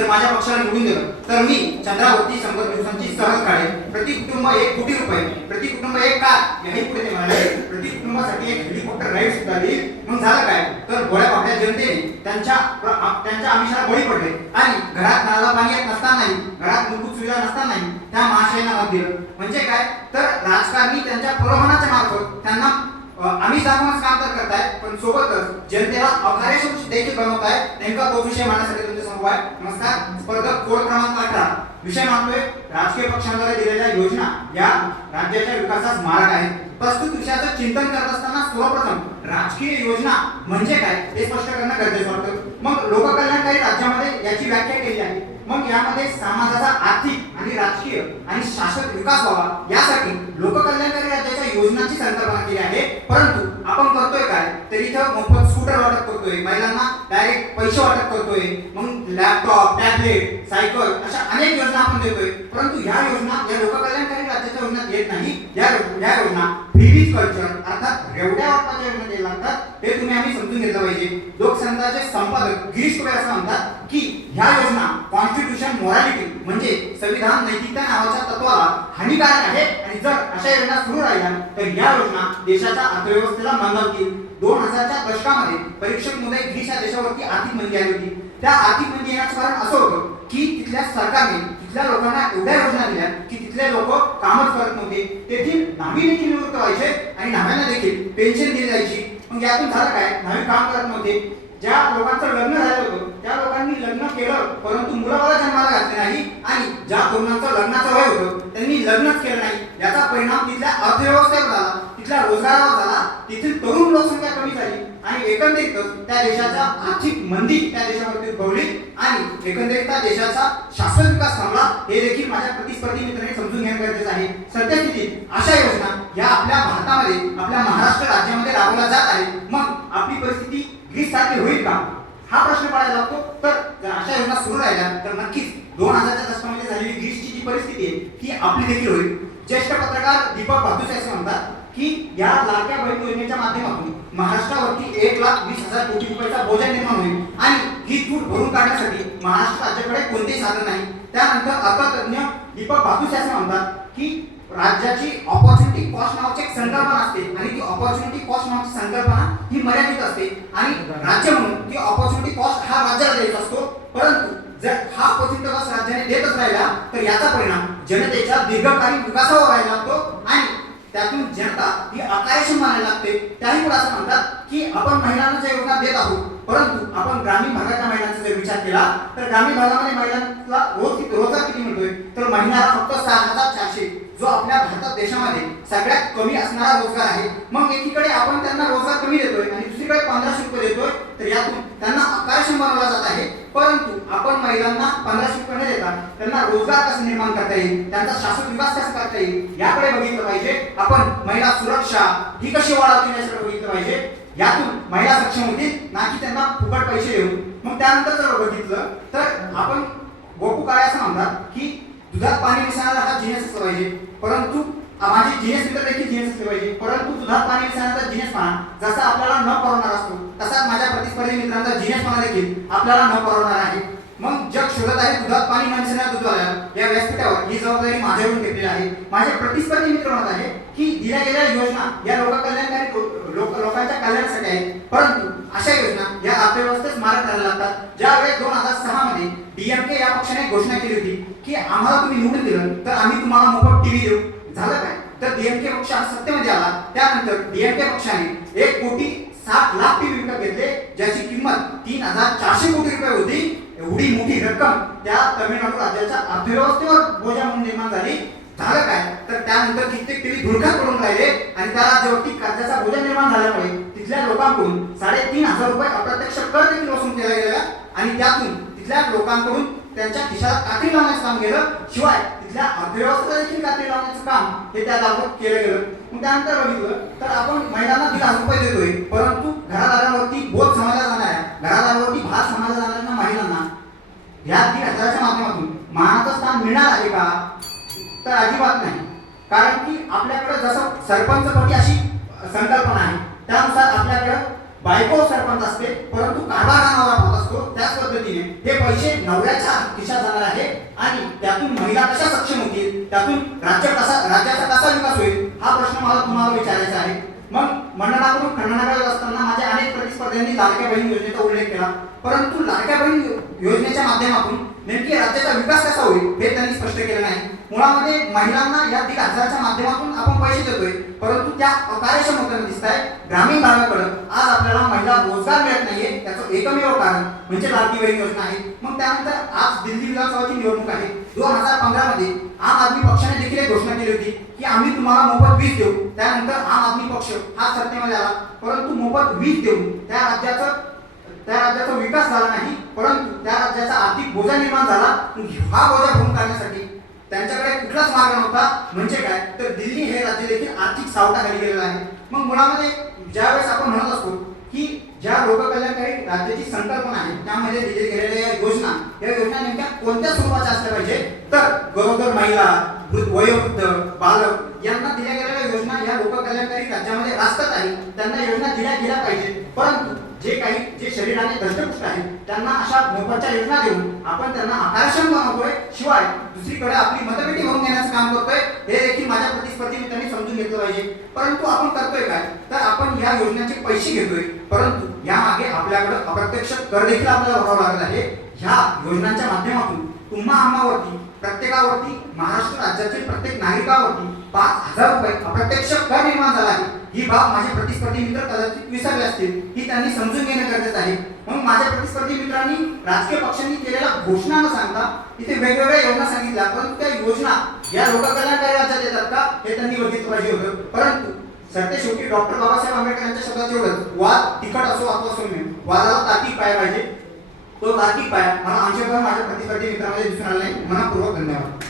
जर माझ्या पक्षाला निवडून दिलं तर मी चंद्रावरती 100 दिवसांची सहल काढेन, प्रति कुटुंब 1 कोटी रुपये, प्रति कुटुंब 1 कार, याही पुढे ते म्हणाले प्रति कुटुंबासाठी 1 हेलिकॉप्टर राईड सुद्धा देईल. मग झालं काय तर भोळ्या बापड्या जनतेने त्यांच्या आमिषाला बळी पडले आणि घरात नळाला पाणी येत नसतानाही, घरात मूलभूत सुविधा नसतानाही त्या महाशयांना मत दिलं. म्हणजे काय तर राजकारणी त्यांच्या प्रलोभनाच्या मार्फत त्यांना आम्ही दाखवण्याचं काम तर करताय, पण सोबतच जनतेला अकार्यक्षम देखील बनवताय. नेमका तो विषय मांडण्यासाठी तुमच्या समोर आहे. नमस्कार. स्पर्धक कोड क्रमांक 18 विषय मांडतोय राजकीय पक्षांद्वारे दिलेल्या योजना या राज्याच्या विकासास मार्ग आहेत. प्रस्तुत विषयाचं चिंतन करत असताना सर्वप्रथम राजकीय योजना म्हणजे काय हे स्पष्ट करणं गरजेचं वाटतं. मग लोककल्याणकारी राज्यामध्ये याची व्याख्या केली आहे. मग यामध्ये समाजाचा आर्थिक आणि राजकीय आणि शाश्वत विकास व्हावा यासाठी लोककल्याणकारी राज्याच्या योजनांची संकल्पना केली आहे. परंतु आपण करतोय काय तर इथं मोफत स्कूटर वाटप करतोय, महिलांना डायरेक्ट पैसे वाटप करतोय, मग लॅपटॉप, टॅबलेट, सायकल अशा अनेक योजना आपण देतोय. परंतु ह्या योजना या लोककल्याणकारी राज्याच्या योजनात येत नाही. या योजना फ्रीज कल्चर अर्थात रेवड्या वाटपाच्या योजना लागतात. हे तुम्ही आम्ही समजून घेतलं पाहिजे. लोकसंघाचे संपादक गिरीश कुबेर असं म्हणतात की ह्या योजना कॉन्स्टिट्यूशन मोरॅलिटी म्हणजे संविधान नैतिकता नावाच्या तत्वाला हानिकारक आहे आणि जर अशा योजना सुरू राहिल्या तर या योजना देशाच्या अर्थव्यवस्थेला मंदावतील. 2000च्या दशकामध्ये परीक्षक महोदय गिरीश या देशावरती आर्थिक मंदी आली होती. त्या आर्थिक मंदी येण्याचं कारण असं होतं की तिथल्या सरकारने तिथल्या लोकांना एवढ्या योजना दिल्या की तिथले लोक कामच करत नव्हते. तेथील नावी देखील निवृत्त व्हायचे आणि नाव्यांना देखील पेन्शन दिली जायची. मग यातून झालं काय, नावी काम करत नव्हते. ज्या लोकांचं लग्न झालं होतं त्या लोकांनी लग्न केलं परंतु मुलाबाळा जन्माला घातले नाही आणि ज्या तरुणांचं लग्नाचं वय होतं त्यांनी लग्नच केलं नाही. याचा परिणाम तिथल्या अर्थव्यवस्थेवर झाला, तिथल्या रोजगारावर झाला, तिथील तरुण लोकसंख्या कमी झाली आणि एकंदरीतच त्या देशाच्या आर्थिक मंदी त्या देशावरती उद्भवली आणि एकंदरीत त्या देशाचा शाश्वत विकास थांबला. हे देखील माझ्या प्रतिस्पर्धी मित्रांनी समजून घेणं गरजेचं आहे. सद्यस्थितीत अशा योजना या आपल्या भारतामध्ये आपल्या महाराष्ट्र राज्यामध्ये राबवल्या जात आहेत. मग आपली परिस्थिती ग्रीस सारखी होईल का हा प्रश्न पडायला लागतो. तर जर अशा योजना सुरू राहिल्या तर नक्कीच 2000च्या दशकामध्ये झालेली ग्रीसची जी परिस्थिती आहे ती आपली देखील होईल. ज्येष्ठ पत्रकार दीपक भातुसे असं म्हणतात की या लाडक्या बहीण योजनेच्या माध्यमातून महाराष्ट्रावरती 1,20,000 कोटी रुपयाचा बोजा निर्माण होईल आणि ही तूट भरून काढण्यासाठी महाराष्ट्र राज्याकडे कोणतेही साधन नाही. त्यानंतर अर्थतज्ञ दीपक भातुसे असं म्हणतात की राज्याची ऑपॉर्च्युनिटी कॉस्ट नावाची एक संकल्पना असते आणि ती ऑपॉर्च्युनिटी कॉस्ट नावाची संकल्पना ही मर्यादित असते आणि राज्य म्हणून ती ऑपॉर्च्युनिटी कॉस्ट हा राज्याला द्यायचा असतो. परंतु जर हा ऑपॉर्च्युनिटी कॉस्ट राज्याने देतच राहिला तर याचा परिणाम जनतेच्या दीर्घकालीन विकासावर व्हायला लागतो आणि त्यातून जनता ही अकार्यक्षम मानायला लागते. त्याही पुढे असं म्हणतात की आपण महिलांना ज्या योजना देत आहोत परंतु आपण ग्रामीण भागाच्या महिलांचा जर विचार केला तर ग्रामीण भागामध्ये महिलांना रोजगार किती मिळतोय तर महिन्याला फक्त 6,400 जो आपल्या भारत देशामध्ये सगळ्यात कमी असणारा रोजगार आहे. मग एकीकडे आपण त्यांना रोजगार कमी देतोय आणि दुसरीकडे 1500 रुपये देतोय तर यातून त्यांना अकार्यक्षम बनवला जात आहे. परंतु आपण महिलांना 1500 रुपये न देता त्यांना रोजगार कसा निर्माण करता येईल, त्यांचा शाश्वत विकास कसा करता येईल याकडे बघितलं पाहिजे. आपण महिला सुरक्षा ही कशी वाढवतील याकडे बघितलं पाहिजे. यातून महिला सक्षम होतील ना की त्यांना फुकट पैसे देऊन. मग त्यानंतर जर बघितलं तर आपण गोपू काय असं म्हणतात की दुधात पाणी मिसळणारा हा जिनेस असला पाहिजे परंतु माझे जिनेस मित्र देखील जिनेस असले पाहिजे. परंतु दुधात पाणी मिसळणारा जिनेसपणा जसा आपल्याला न परवडणार असतो तसाच माझ्या प्रतिस्पर्धी मित्रांचा जिनेसपणा देखील आपल्याला न परवडणार आहे. मग जग शोधत आहे दुधात पाणी न मिसळणाऱ्या दूधवाल्याला. या व्यासपीठावर ही जबाबदारी माझ्यावरून घेतलेली आहे. माझे प्रतिस्पर्धी मित्र म्हणत आहे की दिल्या गेलेल्या योजना या लोककल्याणकारी लोकांच्या कल्याणासाठी आहेत परंतु अशा योजना या अर्थव्यवस्थेस मारक करायला लागतात. ज्यावेळेस 2006 मध्ये डीएमके या पक्षाने घोषणा केली होती की आम्हाला तुम्ही निवडून दिलं तर आम्ही तुम्हाला मोफत टीव्ही देऊ. झालं काय तर डीएमके पक्ष सत्तेमध्ये आला. त्यानंतर डीएमके पक्षाने 1,60,00,000 टीव्ही विकत घेतले ज्याची किंमत 3,400 कोटी रुपये होती. एवढी मोठी रक्कम त्या तमिळनाडू राज्याच्या अर्थव्यवस्थेवर बोजा म्हणून निर्माण झाली. झालं काय तर त्यानंतर कित्येक टीव्ही धुळकात पडून राहिले आणि त्या राज्यावरती कर्जाचा बोजा निर्माण झाल्यामुळे तिथल्या लोकांकडून 3,500 रुपये अप्रत्यक्ष कर देखील वसूल केला गेला आणि त्यातून तिथल्या लोकांकडून त्यांच्या खिशाला कात्री लावण्याचं काम केलं. शिवाय तिथल्या अर्थव्यवस्थेला देखील कात्री लावण्याचं काम हे त्या जागेवर केलं गेलं. मग त्यानंतर बघितलं तर आपण महिलांना 1,000 रुपये देतोय परंतु घरादारावरती बोध समाजला जाणाऱ्या घरादारावरती भार समाजला जाणाऱ्या महिलांना या 1,000च्या माध्यमातून मानाचं स्थान मिळणार आहे का तर अजिबात नाही. कारण की आपल्याकडे जसं सरपंचपदी अशी संकल्पना आहे त्यानुसार आपल्याकडे बायको सरपंच असते परंतु कारभार हा नवरा पाहत असतो, त्याच पद्धतीने हे पैसे नवऱ्याच्या खिशात जाणार आहे आणि त्यातून महिला कशा सक्षम होतील, त्यातून राज्याचा कसा विकास होईल हा प्रश्न मला तुम्हाला विचारायचा आहे. मग मंडळाकडून खंडनाकडे असताना माझ्या अनेक प्रतिस्पर्ध्यांनी लाडक्या बहीण योजनेचा उल्लेख केला, परंतु लाडक्या बहीण योजनेच्या माध्यमातून नेमकी राज्याचा विकास कसा होईल हे त्यांनी स्पष्ट केलं नाही. मुळामध्ये महिलांना या 1,500च्या माध्यमातून आपण पैसे देतोय, परंतु त्या अकार्यक्षम होताना दिसत आहे. ग्रामीण भागाकडे आज आपल्याला महिला रोजगार मिळत नाहीये, त्याचं एकमेव कारण म्हणजे लाडकी बहीण योजना आहे. मग त्यानंतर आज दिल्ली विधानसभाची निवडणूक आहे. 2015 मध्ये आम आदमी पक्षाने देखील एक घोषणा केली होती की आम्ही तुम्हाला मोफत वीज देऊ. त्यानंतर आम आदमी पक्ष हा सत्तेमध्ये आला, परंतु मोफत वीज देऊन त्या राज्याचा विकास झाला नाही, परंतु त्या राज्याचा आर्थिक बोजा निर्माण झाला. हा बोजा भरून काढण्यासाठी त्यांच्याकडे कुठलाच मार्ग नव्हता. म्हणजे काय तर दिल्ली हे राज्य देखील आर्थिक सावटाखाली गेलेलं आहे. मग मुळामध्ये ज्यावेळेस आपण म्हणत असतो की ज्या लोककल्याणकारी राज्याची संकल्पना आहे त्यामध्ये दिले गेलेल्या या योजना नेमक्या कोणत्या स्वरूपाच्या असल्या पाहिजे, तर गरोदर महिला, वयोवृद्ध, बालक यांना दिल्या गेलेल्या योजना या लोककल्याणकारी राज्यामध्ये रास्तच आहे, त्यांना योजना दिल्या गेल्या पाहिजे. परंतु जे शरीराने दष्टपुष्ट आहेत त्यांना अशा मोफतच्या योजना देऊन आपण त्यांना आकर्षण बनवतोय, शिवाय दुसरीकडे आपली मतपेटी भरून घेण्याचं काम करतोय. हे देखील माझ्या प्रतिस्पर्धी मित्रांनी समजून घेतलं पाहिजे. परंतु आपण करतोय काय तर आपण या योजनेचे पैसे घेतोय, परंतु यामागे आपल्याकडे अप्रत्यक्ष कर देखील आपल्याला भरावा लागत आहे. ह्या योजनांच्या माध्यमातून तुम्हा आम्हावरती प्रत्येकावरती महाराष्ट्र राज्यातील प्रत्येक नागरिकावरती 5,000 रुपये अप्रत्यक्ष कर निर्माण झाला आहे. ही बाब माझे प्रतिस्पर्धी मित्र कदाचित विसरले असतील, ही त्यांनी समजून घेणं गरजेचं आहे. म्हणून माझ्या प्रतिस्पर्धी मित्रांनी राजकीय पक्षांनी केलेल्या घोषणा न सांगता इथे वेगवेगळ्या योजना सांगितल्या, परंतु त्या योजना या लोककल्याणकारी राज्यात येतात का हे त्यांनी बघितलं पाहिजे होतं. परंतु सरते शेवटी डॉक्टर बाबासाहेब आंबेडकर यांच्या शब्दात एवढंच, वाद तिखट असो अथवा सौम्य, वादाला तार्किक पाया पाहिजे. तो तार्किक पाया मला आमच्याकडे माझ्या प्रतिस्पर्धी मित्रांमध्ये दिसून आला नाही. मनपूर्वक धन्यवाद.